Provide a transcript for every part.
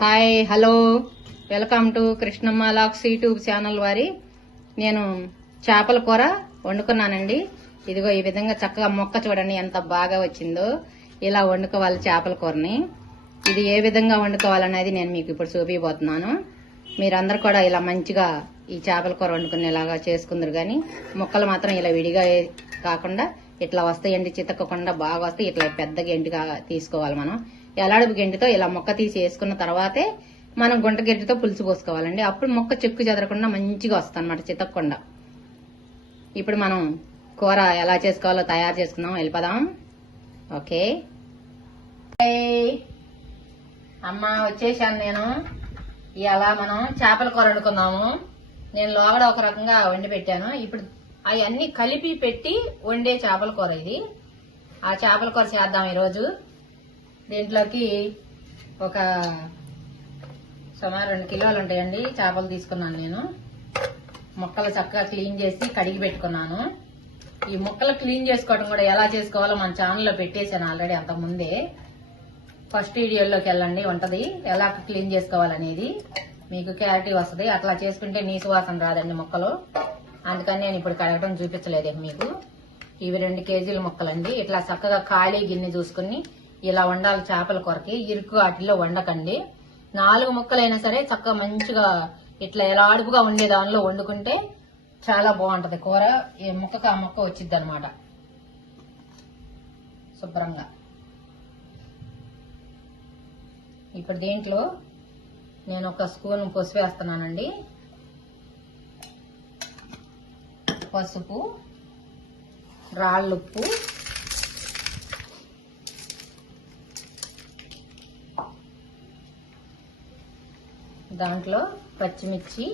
Hi hello welcome to Krishnamma lakhs YouTube channel వారి నేను చేపల కూర వండుకున్నానండి. ఇదిగో ఈ విధంగా చక్కగా మొక్క చూడండి ఎంత బాగా వచ్చిందో. ఇలా వండుకోవాలి చేపల కూరని. ఇది ఏ విధంగా వండుకోవాలనేది నేను మీకు ఇప్పుడు చూపిపోతున్నాను. మీరందరూ కూడా ఇలా మంచిగా ఈ చేపల కూర వండుకునేలాగా చేసుకుందరు. కానీ ముక్కలు మాత్రం ఇలా విడిగా కాకుండా ఇట్లా వస్తాయండి, చితకకుండా బాగా వస్తాయి. ఇట్లా పెద్ద గెంటిగా తీసుకోవాలి. మనం ఎలాడుపు గెంటితో ఇలా మొక్క తీసి వేసుకున్న తర్వాతే మనం గుంట గెంటితో పులుసు పోసుకోవాలండి. అప్పుడు మొక్క చెక్కు చెదరకుండా మంచిగా వస్తుంది అన్నమాట, చితకకుండా. ఇప్పుడు మనం కూర ఎలా చేసుకోవాలో తయారు చేసుకుందాం, వెళ్ళిపోదాం. ఓకే అమ్మ, వచ్చేసాను నేను. ఇలా మనం చేపల కూర వండుకుందాము. నేను లోగడ ఒక రకంగా వండి పెట్టాను. ఇప్పుడు అవన్నీ కలిపి పెట్టి వండే చేపల కూర ఇది. ఆ చేపల కూర చేద్దాం ఈరోజు. దీంట్లోకి ఒక సుమారు 2 కిలోలు ఉంటాయండి చేపలు తీసుకున్నాను నేను. ముక్కలు చక్కగా క్లీన్ చేసి కడిగి పెట్టుకున్నాను. ఈ ముక్కలు క్లీన్ చేసుకోవడం కూడా ఎలా చేసుకోవాలో మన ఛానల్లో పెట్టేశాను ఆల్రెడీ అంతకుముందే. ఫస్ట్ వీడియోలోకి వెళ్ళండి, ఉంటది ఎలా క్లీన్ చేసుకోవాలనేది. మీకు క్లారిటీ వస్తుంది. అట్లా చేసుకుంటే నీసు వాసన రాదండి ముక్కలు. అందుకని నేను ఇప్పుడు కడగడం చూపించలేదు మీకు. ఇవి 2 కేజీల ముక్కలండి. ఇట్లా చక్కగా ఖాళీ గిన్నె చూసుకుని ఇలా వండాలి చేపల కూరకి. ఇరుకు వాటిలో వండకండి. 4 ముక్కలైనా సరే చక్కగా మంచిగా ఇట్లా ఎలా అడుపుగా ఉండే దానిలో వండుకుంటే చాలా బాగుంటది కూర. ఈ ముక్కకు ఆ ముక్క వచ్చిద్ది అనమాట శుభ్రంగా. ఇప్పుడు దీంట్లో నేను ఒక స్పూన్ పసుపు వేస్తున్నానండి. పసుపు, రాళ్ళుప్పు, దాంట్లో పచ్చిమిర్చి,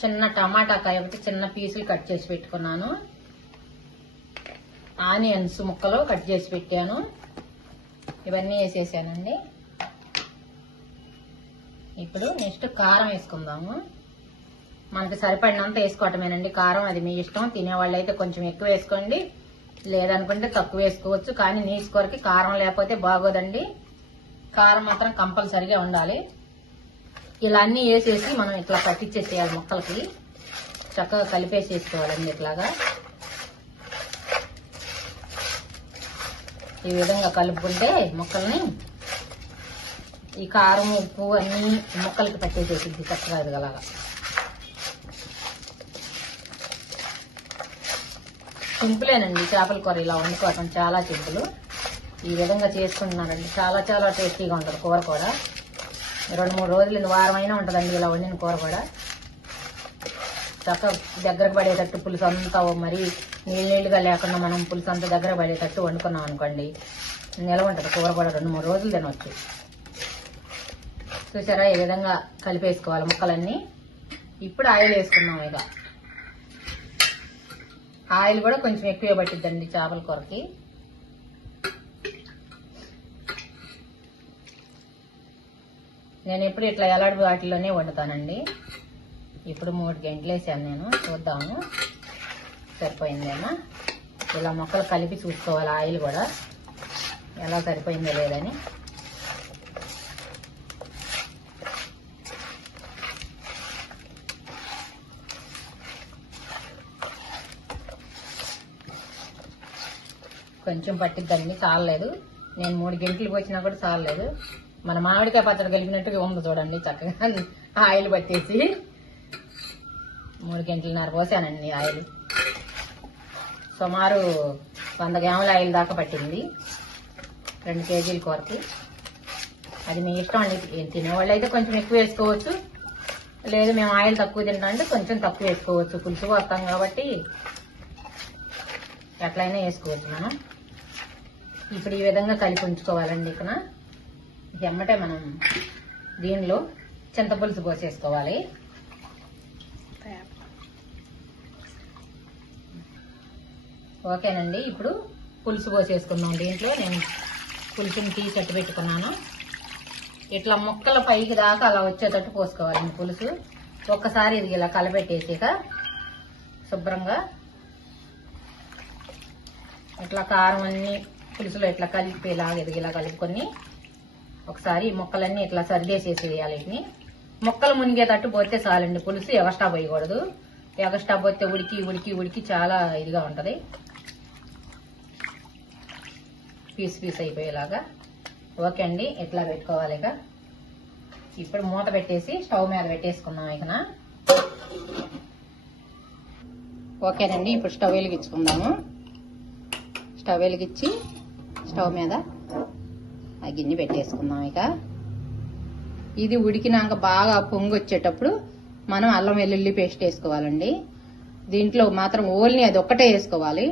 చిన్న టమాటా కాయ ఒకటి చిన్న పీసులు కట్ చేసి పెట్టుకున్నాను. ఆనియన్స్ ముక్కలు కట్ చేసి పెట్టాను. ఇవన్నీ వేసేసానండి. ఇప్పుడు నెక్స్ట్ కారం వేసుకుందాము. మనకి సరిపడినంత వేసుకోవటమేనండి కారం. అది మీ ఇష్టం. తినేవాళ్ళు అయితే కొంచెం ఎక్కువ వేసుకోండి, లేదనుకుంటే తక్కువ వేసుకోవచ్చు. కానీ నీసు కూరకి కారం లేకపోతే బాగోదండి. కారం మాత్రం కంపల్సరిగా ఉండాలి. ఇలా అన్ని వేసేసి మనం ఇట్లా పట్టించేసేయాలి ముక్కలకి. చక్కగా కలిపేసేసుకోవాలండి ఇట్లాగా. ఈ విధంగా కలుపుకుంటే ముక్కల్ని ఈ కారం ఉప్పు అన్ని ముక్కలకి పట్టేసేసింది చక్కగా ఇదిగలాగా. సింపులేనండి చేపల కూర ఇలా వండుకోవటం, చాలా సింపుల్. ఈ విధంగా చేసుకుంటున్నారండి. చాలా చాలా టేస్టీగా ఉంటుంది కూర కూడా. 2-3 రోజులు వారం అయినా ఉంటుందండి ఇలా వండిన కూర కూడా. చక్కగా దగ్గరకు పడేటట్టు పులుసు అంతా మరి నీళ్ళుగా లేకుండా మనం పులుసు అంతా దగ్గర పడేటట్టు వండుకున్నాం అనుకోండి, నిలవ ఉంటుంది కూర కూడా. 2-3 రోజులు తినవచ్చు. చూసారా ఈ విధంగా కలిపేసుకోవాలి ముక్కలన్నీ. ఇప్పుడు ఆయిల్ వేసుకున్నాం. ఇక ఆయిల్ కూడా కొంచెం ఎక్కువ పట్టిద్దండి చేపల కూరకి. నేను ఎప్పుడు ఇట్లా ఎలాంటి వాటిలోనే వండుతానండి. ఇప్పుడు 3 గంటలు వేసాను నేను. చూద్దాము సరిపోయిందేమో. ఇలా ముక్కలు కలిపి చూసుకోవాలి ఆయిల్ కూడా ఎలా సరిపోయిందో లేదని. కొంచెం పట్టిద్దండి, చాలలేదు. నేను 3 గంటలు పోసినా కూడా చాలలేదు. మన మామిడికాయ పచ్చడి కలిపినట్టుగా ఉంది చూడండి. చక్కగా ఆయిల్ పట్టేసి 3 గంటలన్నర పోసానండి ఆయిల్. సుమారు 100 గ్రాముల ఆయిల్ దాకా పట్టింది 2 కేజీల కూరకి. అది మీ ఇష్టం అండి. తినేవాళ్ళు అయితే కొంచెం ఎక్కువ వేసుకోవచ్చు, లేదు మేము ఆయిల్ తక్కువ తింటామంటే కొంచెం తక్కువ వేసుకోవచ్చు. పులుసు వస్తాం కాబట్టి ఎట్లయినా వేసుకోవచ్చు మనం. ఇప్పుడు ఈ విధంగా కలిపి ఉంచుకోవాలండి. ఇక్కడ ఎమ్మటే మనం దీనిలో చింతపులుసు పోసేసుకోవాలి. ఓకేనండి. ఇప్పుడు పులుసు పోసేసుకున్నాం. దీంట్లో నేను పులుసుని తీసి పెట్టుకున్నాను. ఇట్లా ముక్కల పైకి దాకా అలా వచ్చేటట్టు పోసుకోవాలండి పులుసు. ఒక్కసారి ఇది ఇలా కలపెట్టేసాక శుభ్రంగా ఇట్లా కారం అన్ని పులుసులో ఇట్లా కలిపేలాగా ఇది ఇలా కలుపుకొని ఒకసారి ఈ ముక్కలన్నీ ఇట్లా సర్దేసేసి వేయాలి. వీటిని ముక్కలు మునిగేటట్టు పోతే చాలండి. పులుసు ఎగస్ట్రా పోయకూడదు. ఎగస్ట్రా పోతే ఉడికి ఉడికి ఉడికి చాలా ఇదిగా ఉంటది. Piece piece అయిపోయేలాగా. ఓకే అండి, ఇట్లా పెట్టుకోవాలి. ఇక ఇప్పుడు మూత పెట్టేసి స్టవ్ మీద పెట్టేసుకుందాం. ఇకనా ఓకేనండి, ఇప్పుడు స్టవ్ వెలిగించుకుందాము. స్టవ్ వెలిగించి స్టవ్ మీద ఆ గిన్నె పెట్టేసుకుందాం. ఇక ఇది ఉడికినాక బాగా పొంగి వచ్చేటప్పుడు మనం అల్లం వెల్లుల్లి పేస్ట్ వేసుకోవాలండి. దీంట్లో మాత్రం ఓన్లీ అది ఒక్కటే వేసుకోవాలి.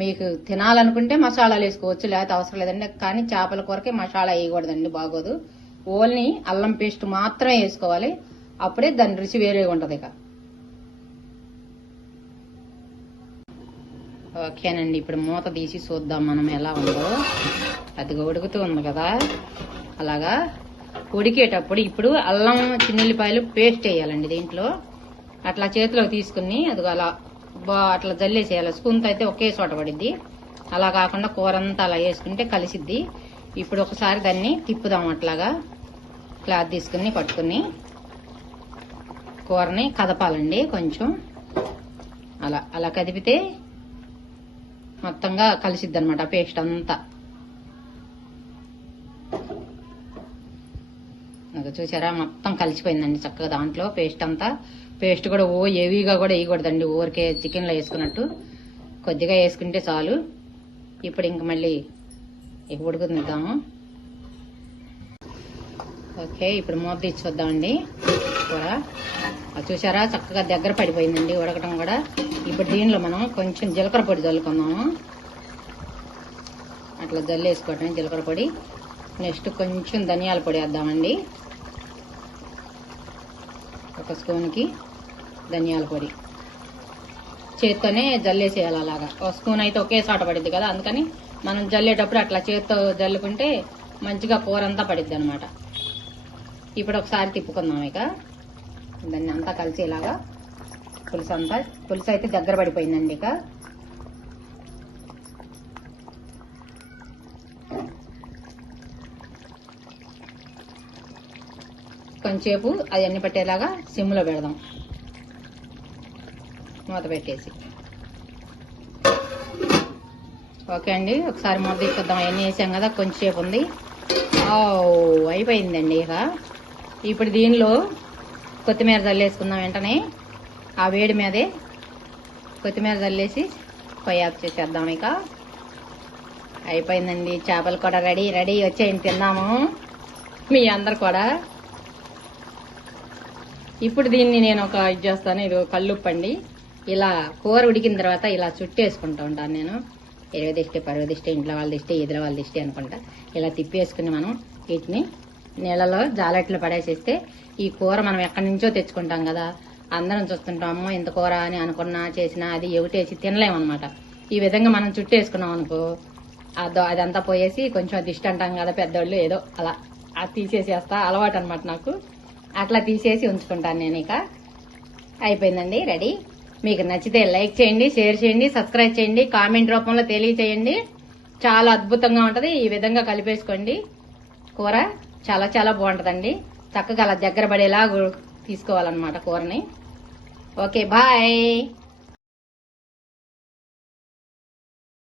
మీకు తినాలనుకుంటే మసాలాలు వేసుకోవచ్చు, లేకపోతే అవసరం లేదండి. కానీ చేపల కూరకి మసాలా వేయకూడదండి, బాగోదు. ఓన్లీ అల్లం పేస్ట్ మాత్రమే వేసుకోవాలి. అప్పుడే దాని రుచి వేరేగా ఉంటది. ఇక ఓకేనండి, ఇప్పుడు మూత తీసి చూద్దాం మనం ఎలా ఉందో. అది ఉడుకుతూ ఉంది కదా, అలాగా ఉడికేటప్పుడు ఇప్పుడు అల్లం చిన్నుల్లిపాయలు పేస్ట్ వేయాలండి దీంట్లో. అట్లా చేతిలోకి తీసుకుని అదిగో అలా అట్లా జల్లేసేయాలి. స్పూన్తో అయితే ఒకే చోట పడిద్ది. అలా కాకుండా కూర అంతా అలా వేసుకుంటే కలిసిద్ది. ఇప్పుడు ఒకసారి దాన్ని తిప్పుదాం. అట్లాగా క్లాత్ తీసుకుని పట్టుకుని కూరని కదపాలండి కొంచెం. అలా అలా కదిపితే మొత్తంగా కలిసిద్ది అనమాట పేస్ట్ అంతా. చూసారా, మొత్తం కలిసిపోయిందండి చక్కగా దాంట్లో పేస్ట్ అంతా. పేస్ట్ కూడా హెవీగా కూడా వేయకూడదండి, ఊరికే చికెన్లో వేసుకున్నట్టు కొద్దిగా వేసుకుంటే చాలు. ఇప్పుడు ఇంక మళ్ళీ ఉడుకునిద్దాము. ఓకే, ఇప్పుడు మూత తీసి చూద్దామండి కూర. చూసారా, చక్కగా దగ్గర పడిపోయిందండి ఉడకటం కూడా. ఇప్పుడు దీనిలో మనం కొంచెం జీలకర్ర పొడి చల్లుకుందాము. అట్లా జల్లేసుకోవటం జీలకర్ర పొడి. నెక్స్ట్ కొంచెం ధనియాల పొడి వేద్దామండి, ఒక స్పూన్కి ధనియాల పొడి. చేత్తోనే జల్లేసేయాలి అలాగా. ఒక స్పూన్ అయితే ఒకే చోట పడిద్ది కదా, అందుకని మనం జల్లేటప్పుడు అట్లా చేత్తో జల్లుకుంటే మంచిగా కూర అంతా పడిద్ది అనమాట. ఇప్పుడు ఒకసారి తిప్పుకుందాం. ఇక దాన్ని అంతా కలిసేలాగా పులుసు అయితే దగ్గర పడిపోయిందండి. ఇక కొంచెంసేపు అవన్నీ పట్టేలాగా సిమ్లో పెడదాం, మూత పెట్టేసి. ఓకే అండి, ఒకసారి మూత తీసుకొద్దాం. అవన్నీ వేసాం కదా, కొంచెంసేపు ఉంది. అయిపోయిందండి. ఇక ఇప్పుడు దీనిలో కొత్తిమీర జల్లేసుకుందాం. వెంటనే ఆ వేడి మీదే కొత్తిమీర జల్లేసి పొయ్యి ఆఫ్ చేసేద్దాం. ఇక అయిపోయిందండి, చేపలు కూడా రెడీ. వచ్చేయండి తిందాము మీ అందరు కూడా. ఇప్పుడు దీన్ని నేను ఒక ఇది చేస్తాను. ఇది కల్లుప్పండి. ఇలా కూర ఉడికిన తర్వాత ఇలా చుట్టేసుకుంటూ ఉంటాను నేను. 20 దిష్టి 10 దిష్టి, ఇంట్లో వాళ్ళ దిష్టి, ఎదురు వాళ్ళ దిష్టి అనుకుంటా ఇలా తిప్పేసుకుని మనం వీటిని నీళ్ళలో జాలెట్లో పడేసేస్తే ఈ కూర మనం ఎక్కడి నుంచో తెచ్చుకుంటాం కదా, అందరం చూస్తుంటాము. ఇంత కూర అని అనుకున్నా చేసినా అది ఎవటేసి తినలేమన్నమాట. ఈ విధంగా మనం చుట్టేసుకున్నాం అనుకో, అదంతా పోయేసి కొంచెం దిష్టి అంటాం కదా పెద్దోళ్ళు, ఏదో అలా అది తీసేసేస్తా, అలవాటు అనమాట నాకు. అట్లా తీసేసి ఉంచుకుంటాను నేను. ఇక అయిపోయిందండి, రెడీ. మీకు నచ్చితే లైక్ చేయండి, షేర్ చేయండి, సబ్స్క్రైబ్ చేయండి, కామెంట్ రూపంలో తెలియచేయండి. చాలా అద్భుతంగా ఉంటది. ఈ విధంగా కలిపేసుకోండి. కూర చాలా చాలా బాగుంటదండి. చక్కగా అలా దగ్గర పడేలా తీసుకోవాలన్నమాట కూరని. Okay, bye.